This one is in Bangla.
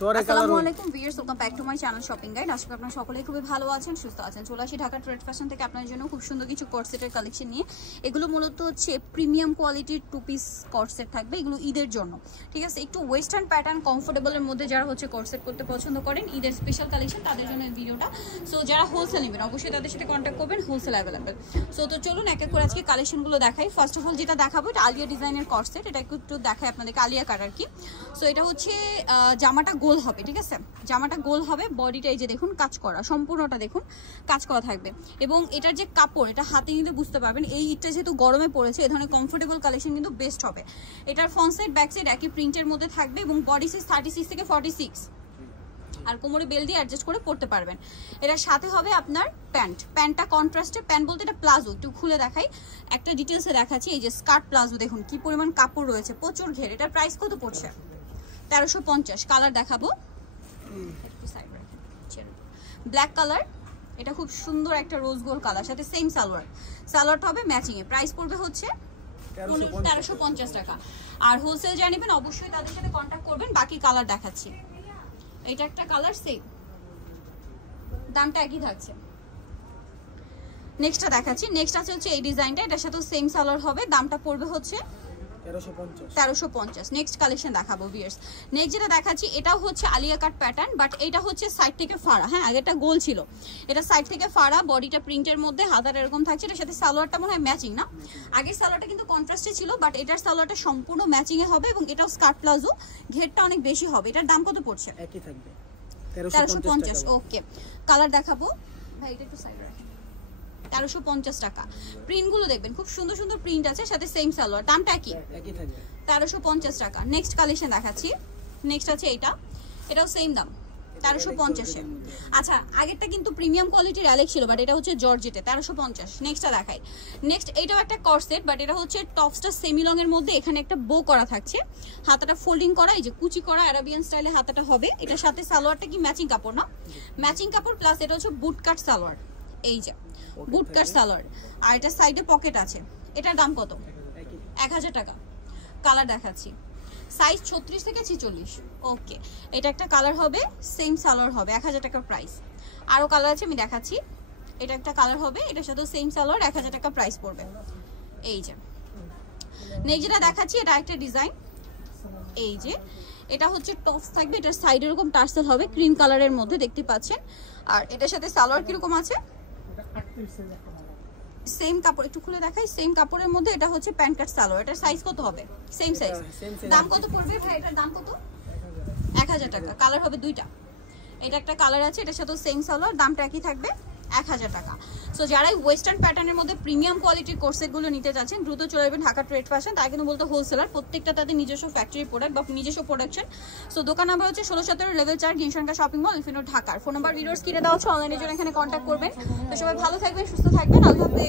আসসালামু আলাইকুম viewers, welcome back to my channel shopping guide. আশা করি আপনারা সকলেই খুবই ভালো আছেন, সুস্থ আছেন। চলে আসি ঢাকা ট্রেড ফ্যাশন থেকে আপনাদের জন্য খুব সুন্দর কিছু কর্সেটের কালেকশন নিয়ে। এগুলো মূলত হচ্ছে প্রিমিয়াম কোয়ালিটির টু পিস কর্সেট থাকবে, এগুলো ঈদের জন্য, ঠিক আছে। একটু ওয়েস্টার্ন প্যাটার্ন কমফোর্টেবলের মধ্যে যারা হচ্ছে কর্সেট করতে পছন্দ করেন, ঈদের স্পেশাল কালেকশন তাদের জন্য এই ভিডিওটা। সো যারা হোলসেল নেবেন অবশ্যই তাদের সাথে কন্ট্যাক্ট করবেন, হোলসেল অ্যাভেলেবেল। সো তো চলুন এক এক করে আজকে কালেকশনগুলো দেখাই। ফার্স্ট অফ অল যেটা দেখাবো এটা আলিয়া ডিজাইনের কর্সেট, এটা একটু দেখাই আপনাদেরকে, আলিয়া কাট আর কি। সো এটা হচ্ছে জামাটা গোল হবে, ঠিক আছে, জামাটা গোল হবে, বডিটা এই যে দেখুন কাজ করা, সম্পূর্ণটা দেখুন কাজ করা থাকবে। এবং এটার যে কাপড়, এটা হাতে নিতে বুঝতে পারবেন, এই ঈদটা যেহেতু গরমে পড়েছে, এই ধরনের কমফোর্টেবল কালেকশন কিন্তু বেস্ট হবে। এটার ফ্রন্ট সাইড ব্যাক সাইড একই প্রিন্টের মধ্যে থাকবে এবং বডি সাইজ 36 থেকে 46, আর কোমরে বেল দিয়ে অ্যাডজাস্ট করে পড়তে পারবেন। এটার সাথে হবে আপনার প্যান্টটা কন্ট্রাস্টে, প্যান্ট বলতে এটা প্লাজো, একটু খুলে দেখাই, একটা ডিটেলসে দেখাচ্ছি। এই যে স্কার্ট প্লাজো দেখুন কি পরিমাণ কাপড় রয়েছে, প্রচুর ঘের। এটার প্রাইস কত পড়ছে? 1350। কালার দেখাবো, ব্ল্যাক কালার, এটা খুব সুন্দর একটা রোজ গোল্ড কালার, সাথে সেম সালোয়ারটা হবে ম্যাচিং এ। প্রাইস পড়বে হচ্ছে 1350 টাকা। আর হোলসেল যারা নেবেন অবশ্যই তাদের সাথে কন্ট্যাক্ট করবেন। বাকি কালার দেখাচ্ছি, এটা একটা কালার সেম, দামটা একই থাকছে। নেক্সটটা দেখাচ্ছি, নেক্সট আছে হচ্ছে এই ডিজাইনটা, এটার সাথে সেম সালোয়ার হবে, দামটা পড়বে হচ্ছে 1350। নেক্সট কালেকশন দেখাবো ভিউয়ার্স। নেক্সট যেটা দেখাচ্ছি এটাও হচ্ছে আলিয়া কাট প্যাটার্ন, বাট এটা হচ্ছে সাইড থেকে ফাড়া। হ্যাঁ, আগেটা গোল ছিল, এটা সাইড থেকে ফাড়া, বডিটা প্রিন্টের মধ্যে, হাতার এরকম থাকছে। এটার সাথে সালোয়ারটা মনে হয় ম্যাচিং না, আগের সালোয়ারটা কিন্তু কন্ট্রাস্টে ছিল, বাট এটার সালোয়ারটা সম্পূর্ণ ম্যাচিং এ হবে এবং এটাও স্কার্ট প্লাজো, ঘেরটা অনেক বেশি হবে। এটার দাম কত পড়ছে? একই থাকবে 1350। ওকে, কালার দেখাবো ভাই, এটা একটু সাইড রাখেন। 1350 টাকা। প্রিন্টগুলো দেখবেন খুব সুন্দর সুন্দর প্রিন্ট আছে, সাথে সেম সালোয়ার, দামটা একই থাকবে 1350 টাকা। নেক্সট কালেকশন দেখাচ্ছি, নেক্সট আছে এটাও সেম দাম 1350 এ। আচ্ছা, আগেরটা কিন্তু প্রিমিয়াম কোয়ালিটির অ্যালেক্স ছিল, বাট এটা হচ্ছে জর্জেটে 1350। নেক্সটটা দেখাই। নেক্সট এটাও একটা কর্সেট, বাট এটা হচ্ছে টপসটা সেমি লং এর মধ্যে, এখানে একটা বো করা থাকছে, হাতাটা ফোল্ডিং করা, এই যে কুচি করা আরাবিয়ান স্টাইলে হাতাটা হবে। এটার সাথে সালোয়ারটা কি ম্যাচিং কাপড় না, ম্যাচিং কাপড় প্লাস এটা হচ্ছে বুট কাট সালোয়ার, এই যে বুট কাট সালোয়ার, আর এটা সাইডে পকেট আছে। এটার দাম কত? 1000 টাকা। কালার দেখাচ্ছি, সাইজ 36 থেকে 46। ওকে, এটা একটা কালার হবে, সেম সালোয়ার হবে, 1000 টাকা প্রাইস। আরো কালার আছে আমি দেখাচ্ছি, এটা একটা কালার হবে, এটার সাথে সেম সালোয়ার, 1000 টাকা প্রাইস পড়বে। এই যে নেক্সট যেটা দেখাচ্ছি এটা একটা ডিজাইন, এই যে এটা হচ্ছে টপস থাকবে, এটার সাইড এরকম টার্সেল হবে ক্রিম কালারের মধ্যে, দেখতে পাচ্ছেন। আর এটার সাথে সালোয়ার কিরকম আছে, সেম কাপড়, একটু খুলে দেখাই, সেম কাপড়ের মধ্যে। এটা হচ্ছে প্যান্ট কাট সালোয়ার, এটার সাইজ কত হবে? Same size. দাম কত পড়বে ভাই? এটার দাম কত? 1000 টাকা। কালার হবে দুইটা, এটা একটা কালার আছে, এটার সাথে সেম সালোয়ার, দামটা একই থাকবে 1000 টাকা। সো যারা ওয়েস্টার্ন প্যাটার্নের মধ্যে প্রিমিয়াম কোয়ালিটির কোর্সেটগুলো নিতে চাচ্ছেন দ্রুত চলে যাবেন ঢাকা ট্রেড ফ্যাশন। তারা কিন্তু বলতে হোলসেলার, প্রত্যেকটা তাদের নিজস্ব ফ্যাক্টরি প্রোডাক্ট বা নিজস্ব প্রোডাকশন। সো দোকান নাম্বার হচ্ছে 16-17 লেভেল 4 ঘিনশনকা শপিং মল, ইনফিনো, ঢাকার। ফোন নাম্বার ভিডিওস কিনে দেওয়া হচ্ছে, অনলাইনের জন্য এখানে কন্ট্যাক্ট করবেন। তো সবাই ভালো থাকবেন, সুস্থ থাকবেন, আল্লাহ হাফেজ।